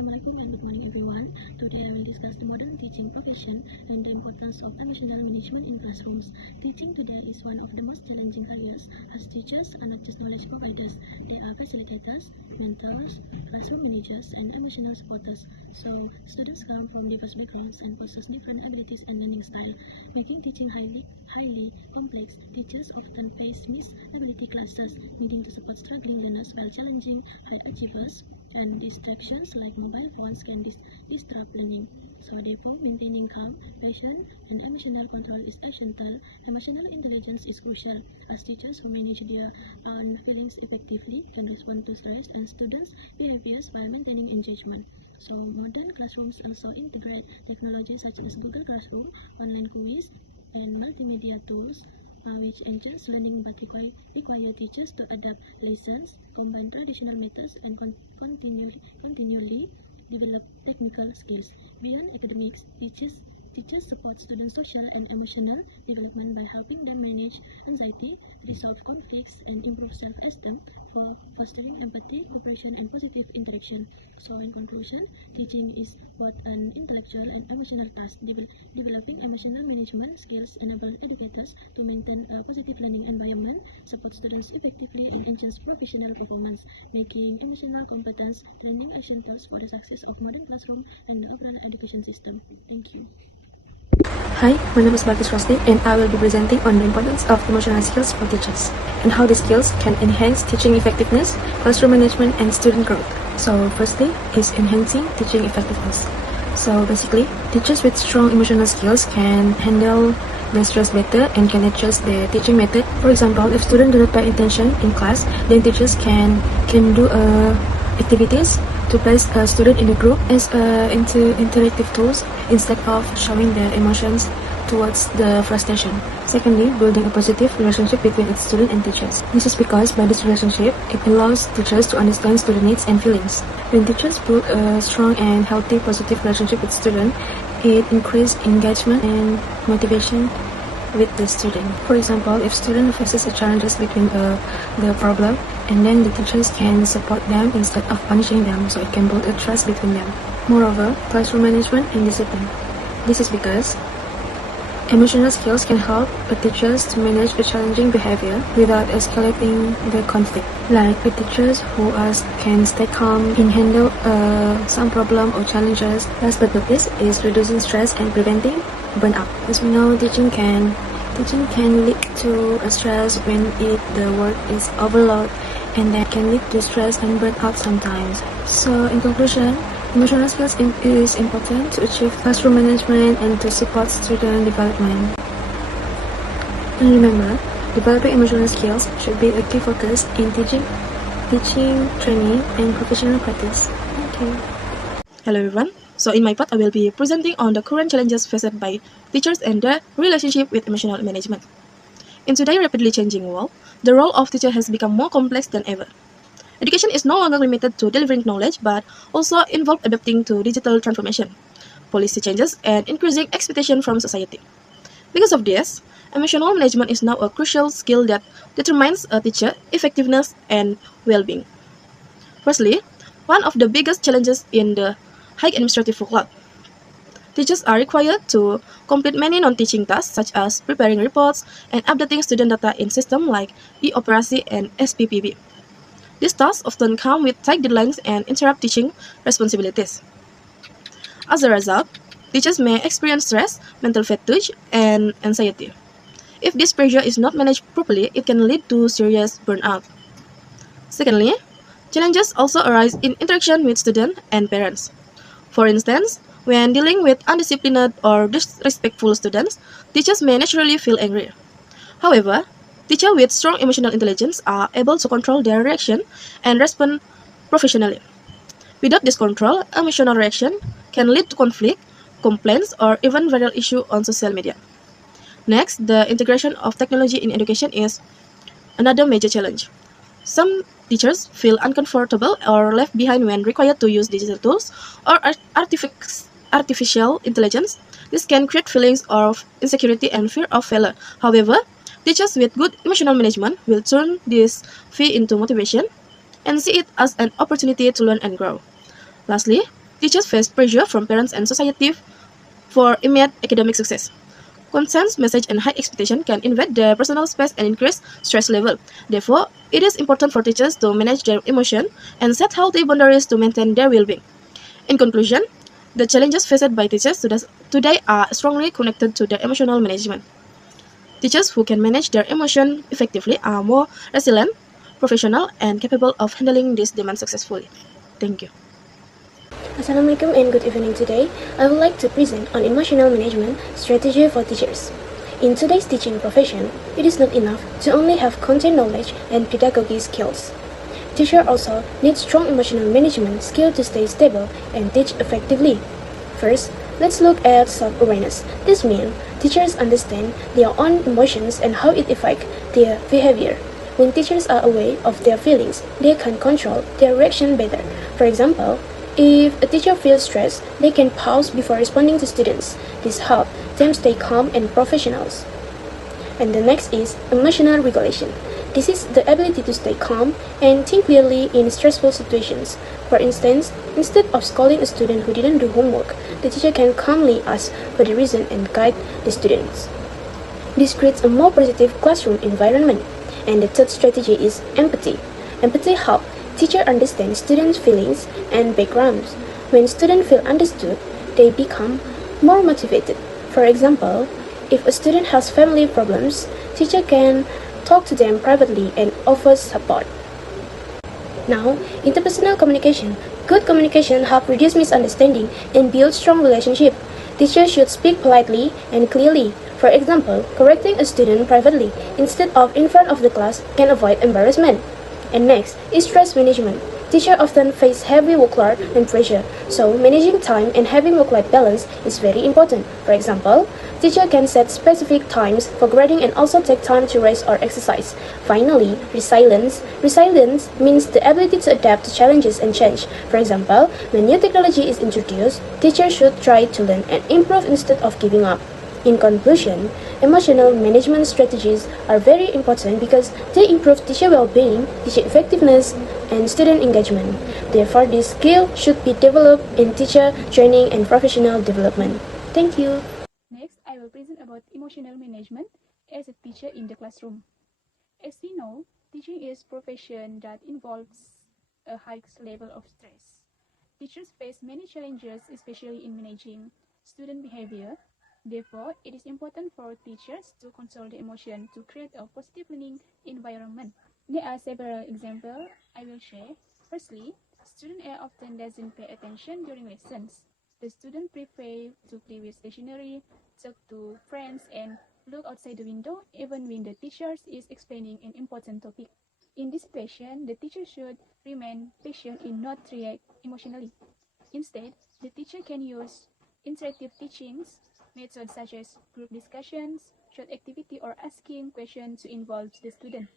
Assalamualaikum and good morning everyone. Today I will discuss the modern teaching profession and the importance of emotional management in classrooms. Teaching today is one of the most challenging careers as teachers are not just knowledge providers, they are facilitators, mentors, classroom managers, and emotional supporters. So students come from diverse backgrounds and possess different abilities and learning style, making teaching highly complex. Teachers often face mixed ability classes, needing to support struggling learners while challenging high achievers, and distractions like mobile phones can disrupt learning. So therefore, maintaining calm, patience, and emotional control is essential. Emotional intelligence is crucial, as teachers who manage their own feelings effectively can respond to stress and students' behaviors while maintaining engagement. So modern classrooms also integrate technology such as Google Classroom, online quiz, and multimedia tools, which enhance learning but require teachers to adapt lessons, combine traditional methods, and continually develop technical skills. Beyond academics, teachers support students' social and emotional development by helping them manage anxiety, resolve conflicts, and improve self-esteem, for fostering empathy, cooperation, and positive interaction. So, in conclusion, teaching is both an intellectual and emotional task. Developing emotional management skills enable educators to maintain a positive learning environment, support students effectively, and enhance professional performance, making emotional competence learning essentials for the success of modern classroom and the overall education system. Thank you. Hi, my name is Balkis Rosdi and I will be presenting on the importance of emotional skills for teachers and how these skills can enhance teaching effectiveness, classroom management, and student growth. So firstly is enhancing teaching effectiveness. So basically, teachers with strong emotional skills can handle the stress better and can adjust their teaching method. For example, if students do not pay attention in class, then teachers can do activities to place a student in a group as into interactive tools instead of showing their emotions towards the frustration. Secondly, building a positive relationship between its student and teachers. This is because by this relationship, it allows teachers to understand student needs and feelings. When teachers build a strong and healthy positive relationship with students, it increases engagement and motivation with the student. For example, if student faces a challenges between the problem, and then the teachers can support them instead of punishing them, so it can build a trust between them. Moreover, classroom management and discipline. This is because emotional skills can help the teachers to manage the challenging behavior without escalating the conflict. Like the teachers who can stay calm and handle some problem or challenges. Last but not least is reducing stress and preventing burnout. As we know, teaching can lead to stress when the work is overload, and that can lead to stress and burnout sometimes. So in conclusion, emotional skills is important to achieve classroom management and to support student development. And remember, developing emotional skills should be a key focus in teaching, training, and professional practice. Thank you. Hello everyone. So in my part, I will be presenting on the current challenges faced by teachers and their relationship with emotional management. In today's rapidly changing world, the role of teacher has become more complex than ever. Education is no longer limited to delivering knowledge, but also involves adapting to digital transformation, policy changes, and increasing expectation from society. Because of this, emotional management is now a crucial skill that determines a teacher's effectiveness and well-being. Firstly, one of the biggest challenges in the high administrative workload. Teachers are required to complete many non-teaching tasks such as preparing reports and updating student data in systems like e-Operasi and SPPB. These tasks often come with tight deadlines and interrupt teaching responsibilities. As a result, teachers may experience stress, mental fatigue, and anxiety. If this pressure is not managed properly, it can lead to serious burnout. Secondly, challenges also arise in interaction with students and parents. For instance, when dealing with undisciplined or disrespectful students, teachers may naturally feel angry. However, teachers with strong emotional intelligence are able to control their reaction and respond professionally. Without this control, emotional reaction can lead to conflict, complaints, or even viral issue on social media. Next, the integration of technology in education is another major challenge. Some teachers feel uncomfortable or left behind when required to use digital tools or artificial intelligence. This can create feelings of insecurity and fear of failure. However, teachers with good emotional management will turn this fear into motivation and see it as an opportunity to learn and grow. Lastly, Teachers face pressure from parents and society for immediate academic success. Constant message and high expectation can invade their personal space and increase stress level. Therefore, it is important for teachers to manage their emotion and set healthy boundaries to maintain their well-being. In conclusion, the challenges faced by teachers today are strongly connected to their emotional management. Teachers who can manage their emotion effectively are more resilient, professional, and capable of handling these demands successfully. Thank you. Assalamualaikum and good evening. Today, I would like to present on emotional management strategy for teachers. In today's teaching profession, it is not enough to only have content knowledge and pedagogy skills. Teacher also needs strong emotional management skill to stay stable and teach effectively. First, let's look at self-awareness. This means teachers understand their own emotions and how it affects their behavior. When teachers are aware of their feelings, they can control their reaction better. For example, if a teacher feels stressed, they can pause before responding to students. This helps them stay calm and professional. And the next is emotional regulation. This is the ability to stay calm and think clearly in stressful situations. For instance, instead of scolding a student who didn't do homework, the teacher can calmly ask for the reason and guide the students. This creates a more positive classroom environment. And the third strategy is empathy. Empathy helps teacher understand students' feelings and backgrounds. When students feel understood, they become more motivated. For example, if a student has family problems, teacher can talk to them privately and offer support. Now, interpersonal communication. Good communication helps reduce misunderstanding and build strong relationship. Teachers should speak politely and clearly. For example, correcting a student privately instead of in front of the class can avoid embarrassment. And next is stress management. Teachers often face heavy workload and pressure, so managing time and having work-life balance is very important. For example, teacher can set specific times for grading and also take time to rest or exercise. Finally, resilience. Resilience means the ability to adapt to challenges and change. For example, when new technology is introduced, teachers should try to learn and improve instead of giving up. In conclusion, emotional management strategies are very important because they improve teacher well-being, teacher effectiveness, and student engagement. Therefore, this skill should be developed in teacher training and professional development. Thank you. Next, I will present about emotional management as a teacher in the classroom. As we know, teaching is a profession that involves a high level of stress. Teachers face many challenges, especially in managing student behavior. Therefore, it is important for teachers to control the emotion to create a positive learning environment. There are several examples I will share. Firstly, student A often doesn't pay attention during lessons. The student prefer to play with stationery, talk to friends, and look outside the window even when the teacher is explaining an important topic. In this situation, the teacher should remain patient and not react emotionally. Instead, the teacher can use interactive teachings methods such as group discussions, short activity, or asking questions to involve the student.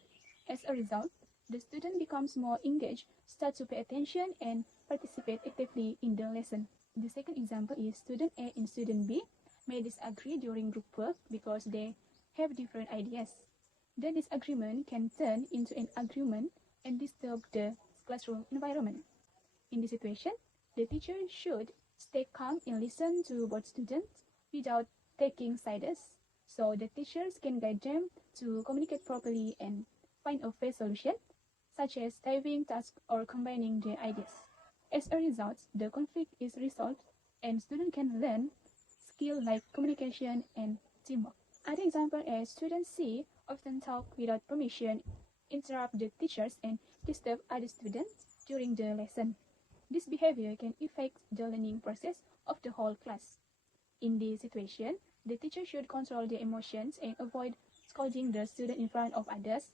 As a result, the student becomes more engaged, starts to pay attention, and participate actively in the lesson. The second example is student A and student B may disagree during group work because they have different ideas. The disagreement can turn into an argument and disturb the classroom environment. In this situation, the teacher should stay calm and listen to both students without taking sides, so the teachers can guide them to communicate properly and find a fair solution, such as dividing tasks or combining their ideas. As a result, the conflict is resolved and students can learn skills like communication and teamwork. Other example is students C often talk without permission, interrupt the teachers, and disturb other students during the lesson. This behavior can affect the learning process of the whole class. In this situation, the teacher should control their emotions and avoid scolding the student in front of others.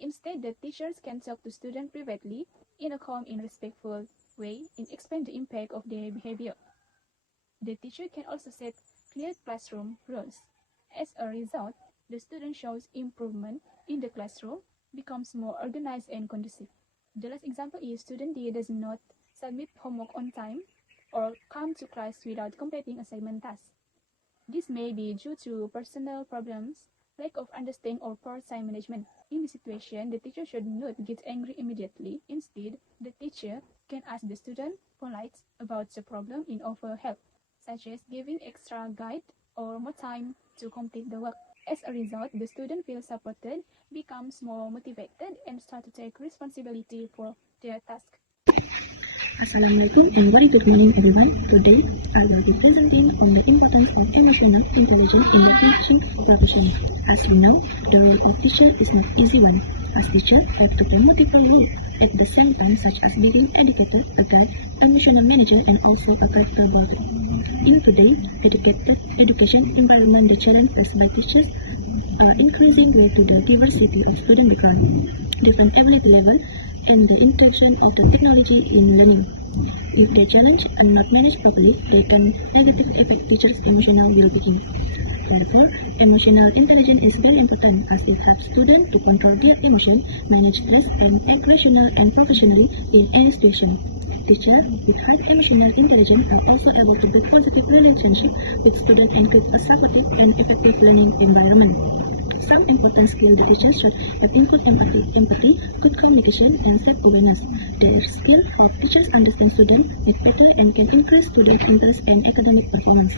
Instead, the teachers can talk to students privately in a calm and respectful way and explain the impact of their behavior. The teacher can also set clear classroom rules. As a result, the student shows improvement in the classroom, becomes more organized and conducive. The last example is student D does not submit homework on time or come to class without completing assignment tasks. This may be due to personal problems, Lack of understanding or poor time management. In this situation, the teacher should not get angry immediately. Instead, the teacher can ask the student polite about the problem in offer help, such as giving extra guide or more time to complete the work. As a result, the student feels supported, becomes more motivated, and start to take responsibility for their task. Assalamualaikum and very good morning everyone. Today I will be presenting on the importance of emotional intelligence in the teaching profession. As you know, the role of teacher is not easy one, as teachers have to play multiple roles at the same time, such as being educator, a guide, emotional manager, and also a character builder. In today's education environment, the challenge faced by teachers are increasing due to the diversity of student background, different ability level, and the introduction of the technology in learning. If they challenge and not managed properly, they can negatively affect teachers' emotional well-being. Therefore, emotional intelligence is very important as it helps students to control their emotions, manage stress, and act rationally and professionally in any situation. Teachers with high emotional intelligence are also able to build positive relationships with students and create a supportive and effective learning environment. Some important skills the teachers should have include empathy, good communication, and self-awareness. Their skills help teachers understand students better and can increase student interest and academic performance.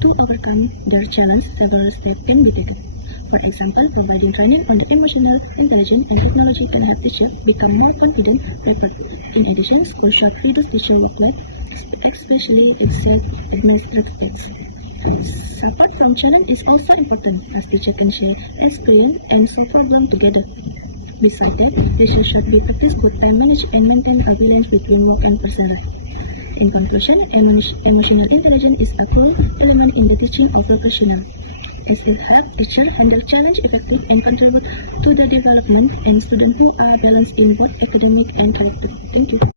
To overcome their challenge, several steps can be taken. For example, providing training on the emotional intelligence and technology can help teachers become more confident, prepared. In addition, schools should reduce teacher workload, especially exceed administrative tasks. Support from children is also important, as teachers can share experience and solve problems together. Besides that, teachers should be practice good time management and maintain a balance between work and personal life. In conclusion, emotional intelligence is a core element in the teaching of professional, as it helps teachers handle challenge effectively and contribute to the development and students who are balanced in both academic and character. Thank you.